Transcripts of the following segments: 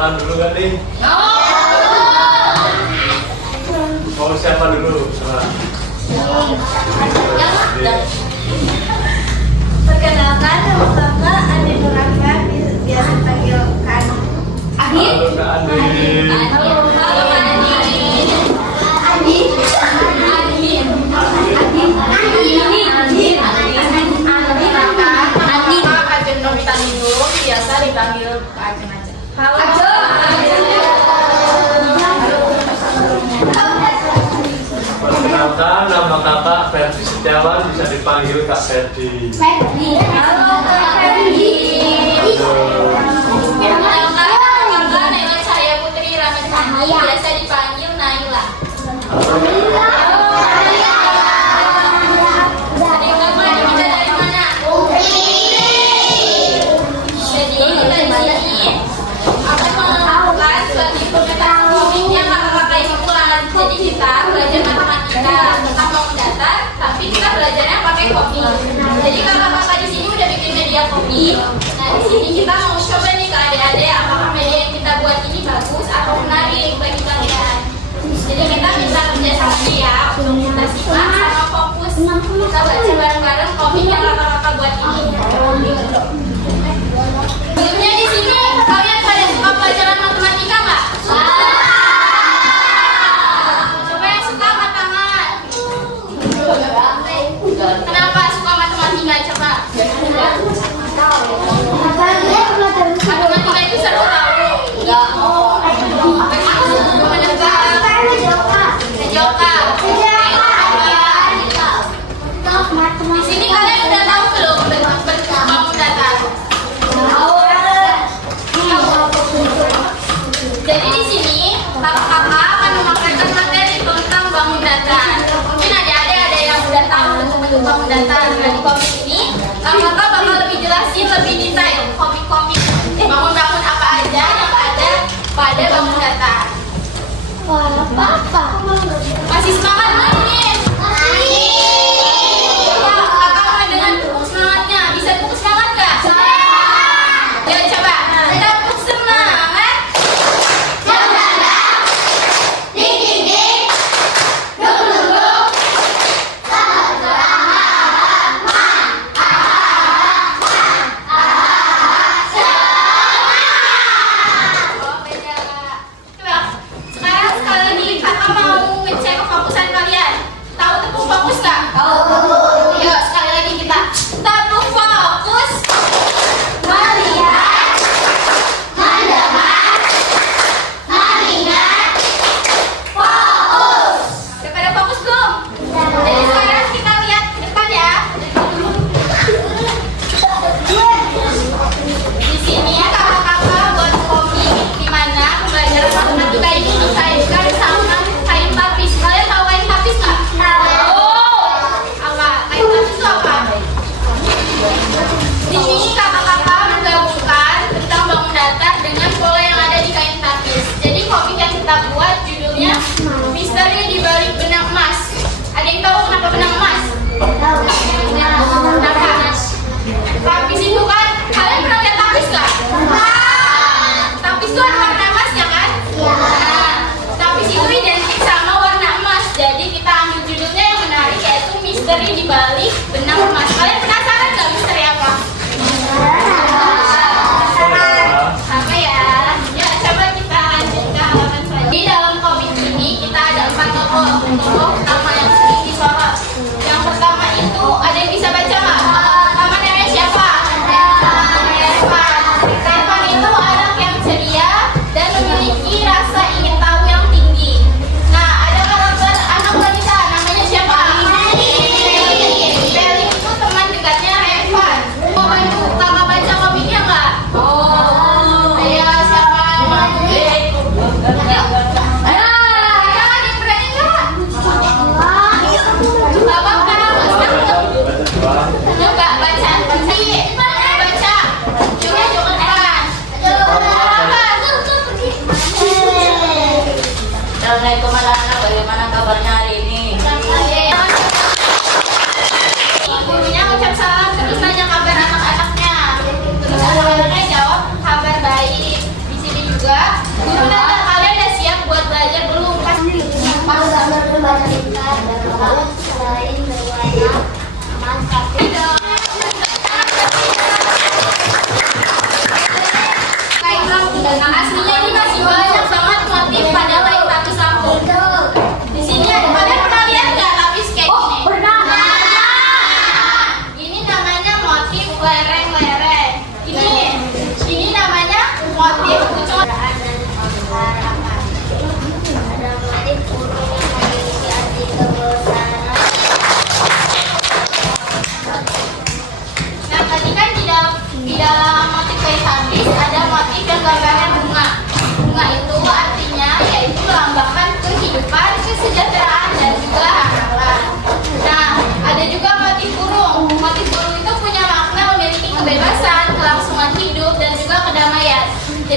kenalan dulu kan nih? Mau siapa dulu? Perkenalkan, nama kakak Andi Nuraka, biasa panggil Kan. Halo Kak Andi. Halo Kak Andi. Biasa dipanggil Kak Ajeng aja. Halo. Perkenalkan, nama kakak Ferdi Setiawan, bisa dipanggil Kak Ferdi. Halo Kak Ferdi. Perkenalkan, nama saya Putri Ramadhani, biasa dipanggil Naila. Adik kakak kita dari mana? Jadi kita di sini akan melakukan suatu pengetahuan komik yang kakak-kakak ikutan. Jadi kita belajar matematika tentang bangun datar, tapi kita belajarnya pakai komik. Jadi kakak-kakak di sini udah bikin media komik. Nah di sini kita mau coba nih ke adik-adik apakah media yang kita buat ini bagus atau menarik bagi kalian. Jadi kita minta kerjasama dia untuk kita simak sama fokus kita baca bareng-bareng komik yang kakak-kakak buat ini. Sebelumnya di sini kalian pada suka pelajaran matematika nggak? Coba yang suka angkat tangan. Kenapa suka matematika? Coba. Matematika itu seru tau. Di sini kalian udah tahu belum bentuk bangun datar? Jadi di sini kakak-kakak akan memaparkan materi tentang bangun datar. Mungkin ada yang udah tahu bentuk bangun datar. Nah di komik ini kakak-kakak bakal lebih jelasin lebih detail komik-komik bangun-bangun apa aja yang ada pada bangun datar. Apa? Masih semangat belum nih? Kakak dengan tepuk semangatnya bisa tepuk semangat gak? Ya coba tepuk semangat.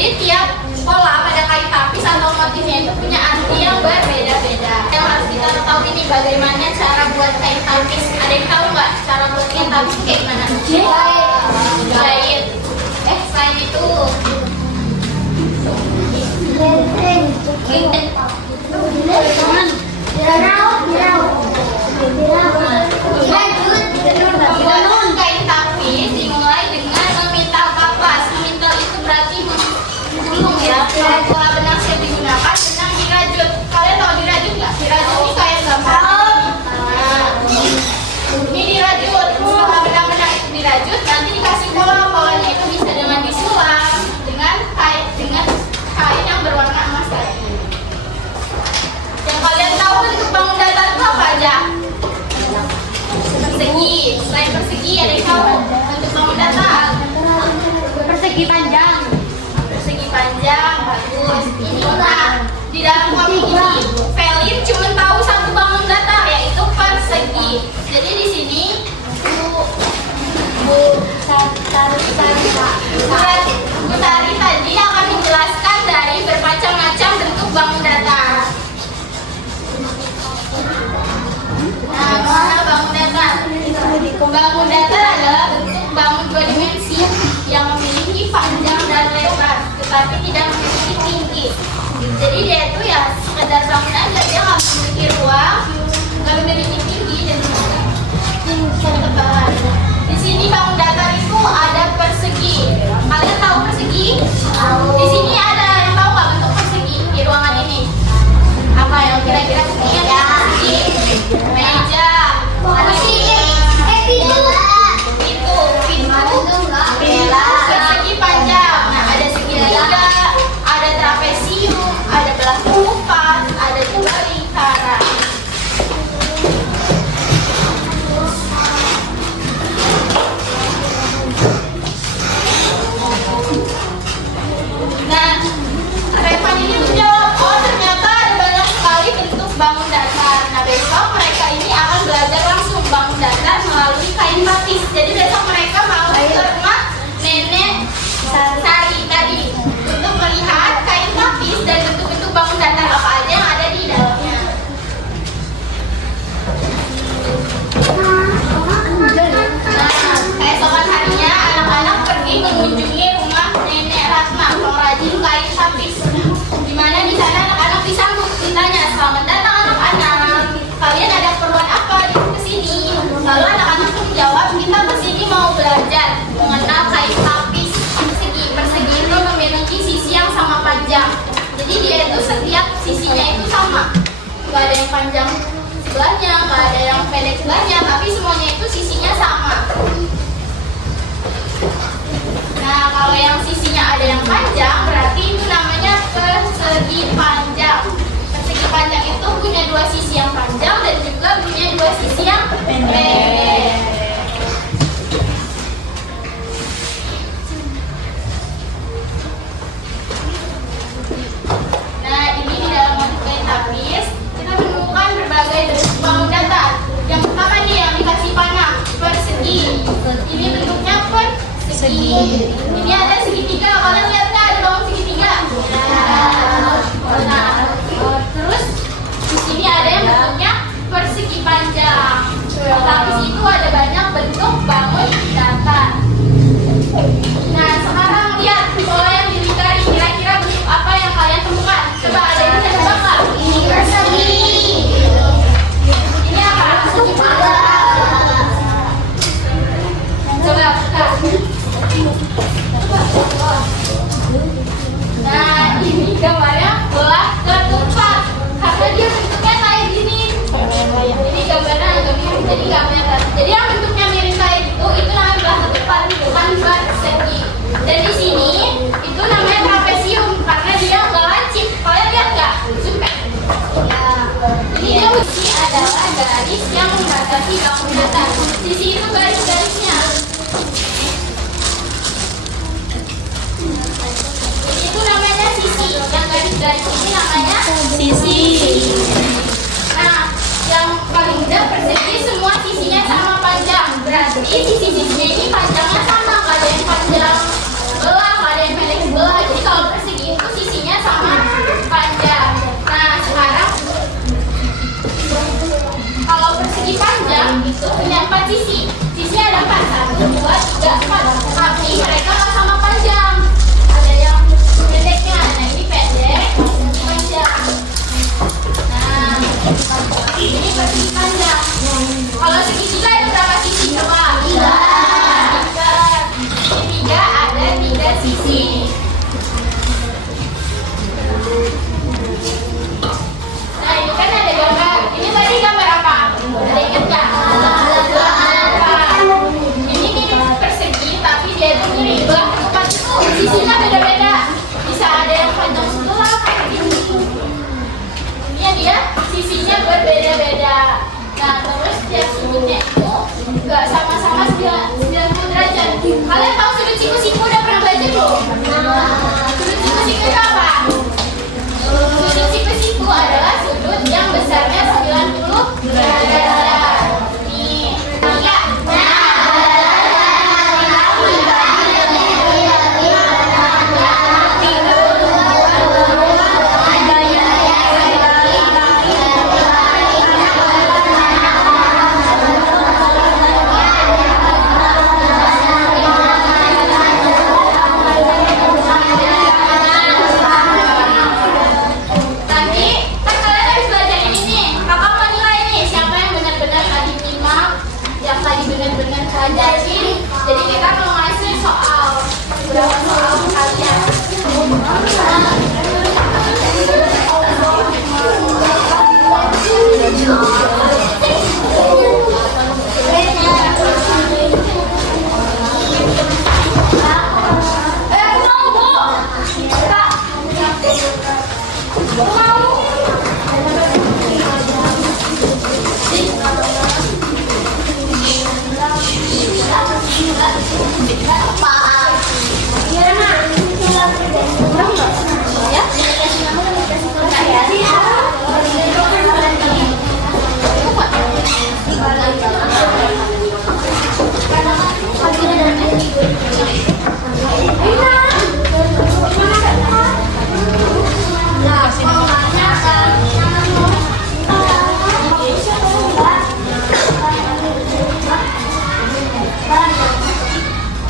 Jadi tiap pola pada kain tapis atau motifnya itu punya arti yang berbeda-beda. Yang harus kita tahu ini bagaimana cara buat kain tapis. Ada yang tahu nggak cara buat kain tapis kayak gimana? Jahit. Selain itu membangun kain tapis dimulai dengan memintal kapas. Memintal itu berarti menggulung ya. Pola benang yang digunakan benang dirajut. Kalian tahu dirajut nggak? Dirajut ini kayak gambar. Ini dirajut. Setelah benang-benang itu dirajut, nanti dikasih pola. Polanya itu bisa dengan disulam dengan kain yang berwarna emas tadi. Yang kalian tahu bentuk bangun datar itu apa aja? Persegi. Selain persegi ada yang tahu bentuk bangun datar? Persegi panjang. Persegi panjang, bagus. Ini nah, di dalam komik ini Felin cuma tahu satu bangun datar yaitu persegi. Jadi di sini Bu Tari tadi akan menjelaskan dari bermacam-macam bentuk bangun datar. Nah, mana bangun datar? Bangun datar adalah bentuk bangun dua dimensi yang memiliki panjang dan lebar, tetapi tidak memiliki tinggi. Jadi dia itu ya sekedar bangun aja, dia nggak memiliki ruang, nggak memiliki tinggi dan ketebalan. Di sini bangun datar itu ada persegi. Kalian tahu persegi? Di sini ada yang tahu nggak bentuk persegi di ruangan ini? Apa yang kira-kira persegi? Meja. Persegi panjang. Nah, ada segitiga, ada trapesium, ada belah keempat, ada juga lingkaran. Nah, Revan ini menjawab, oh ternyata ada banyak sekali bentuk bangun datar. Nah, besok mereka ini akan belajar langsung bangun datar melalui kain tapis. Jadi besok mereka mau ke rumah nenek Sari tadi untuk melihat kain tapis dan bentuk-bentuk bangun datar apa aja yang ada di dalamnya. Nah, keesokan harinya anak-anak pergi mengunjungi rumah nenek Ratna, pengrajin kain tapis. Di mana di sana anak-anak disambut, ditanya, "Selamat datang anak-anak. Kalian ada keperluan apa ke sini?" Lalu anak-anak pun menjawab, "Kita ke sini mau belajar mengenal kain tapis persegi." Persegi itu memiliki sisi yang sama panjang. Jadi dia itu setiap sisinya itu sama. Gak ada yang panjang sebelahnya, gak ada yang pendek sebelahnya, tapi semuanya itu sisinya sama. Nah, kalau yang sisinya ada yang panjang, berarti itu namanya persegi panjang. Persegi panjang itu punya dua sisi yang panjang dan juga punya dua sisi yang pendek. Nah, ini di dalam motif kain tapis kita menemukan berbagai bentuk bangun datar. Yang pertama nih yang dikasih panah, persegi. Ini bentuknya persegi. Ini ada segitiga. Kalian lihat nggak ada bangun segitiga? Nah, terus di sini ada yang bentuknya persegi panjang. Tapis itu ada banyak bentuk bangun datar. Nah, sekarang lihat pola yang dilingkari. Kira-kira bentuk apa yang kalian temukan? Coba ada yang bisa nebak nggak? Ini persegi. Ini apa? Persegi panjang. Coba buka. Nah, ini gambarnya belah ketupat karena dia bentuknya kayak gini. Ini gambarnya agak mirip, jadi nggak merah. Jadi yang bentuknya mirip kayak gitu itu namanya belah ketupat, bukan persegi. Dan di sini itu namanya trapesium karena dia nggak lancip. Kalian lihat nggak? Zoom ya. Ini dia adalah garis yang membatasi bangun datar. Sisi itu garis-garisnya. Itu namanya sisi. Yang garis-garis ini namanya sisi. Nah, yang paling mudah persegi semua sisinya sama panjang. Berarti sisi-sisinya ini panjangnya sama. Nggak ada yang panjang belah, nggak ada yang pendek sebelah. Jadi kalau sisi. Nah, ini kan ada gambar. Ini tadi gambar apa? Ada ingat nggak? Ini persegi, tapi dia itu mirip belah ketupat itu. Sisinya beda-beda. Bisa ada yang panjang sebelah kayak gini. Ini ya dia, sisinya berbeda-beda. Nah, terus dia sudutnya itu nggak sama-sama 90 derajat. Kalian tahu sudut siku-siku udah pernah belajar belum? Sudut siku-siku itu apa? Sudut siku-siku adalah sudut yang besarnya 90 derajat. Nih, tiga. Nanti kan kalian harus belajar ini nih. Kakak mau nilai nih siapa yang benar-benar tadi nyimak, yang tadi benar-benar pelajari. Jadi kita mau ngasih soal beberapa soal kalian.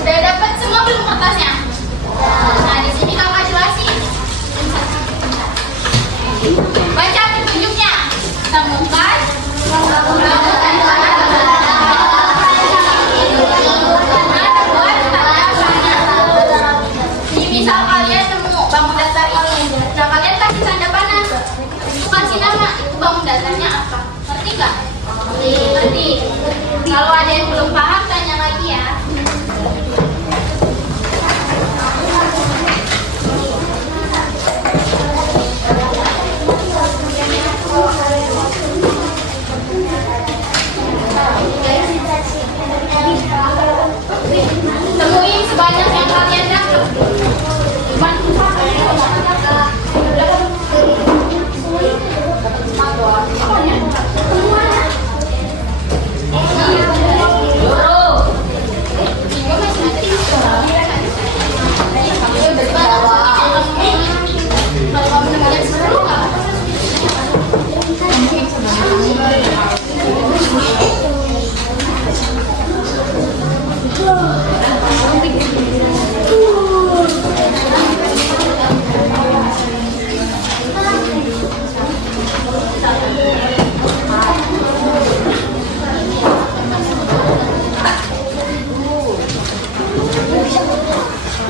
Udah dapat semua belum kertasnya? Nah, di sini kakak jelasin. Baca petunjuknya. Temukan ini misal kalian nemu bangun datar ini. Nah, kalian kasih tanda panah. Itu kasih nama. Itu bangun datarnya apa? Ngerti nggak? Ngerti. Kalau ada yang belum paham, tanya lagi ya. Temuin sebanyak yang kalian dapat.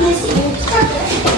Yes.